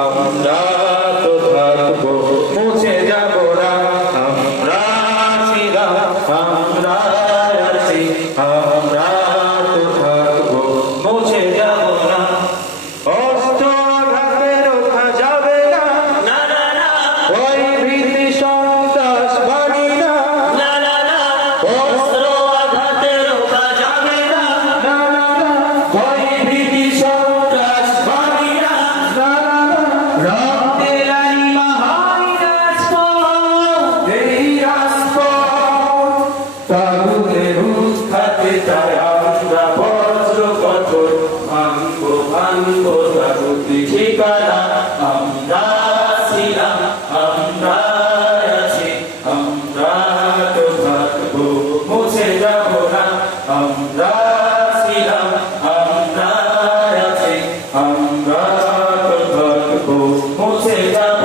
আমরা তো থাকবো মুছে যাব না আমরা ছিলাম আমরা আছি আমরা তো থাকবো মুছে যাব না অস্ত্র আঘাতে রোখা যাবে না ওই ভীতি সন্ত্রাস বাড়ি না অস্ত্র আঘাতে রোখা যাবে না ওই ভীতি সন্ত্রাস বাড়ি না রক্তের আলিমা হয় রাজপথ এই রাজপথ তাগুতের উৎখাতে চাই আমরা বজ্র কঠোর ভাঙবো তাগুতি ঠিকানা আমরা ছিলাম আমরা আছি আমরা তো থাকবো মুছে যাব না আমরা ছিলাম আমরা আছি আমরা তো থাকবো মুছে যাব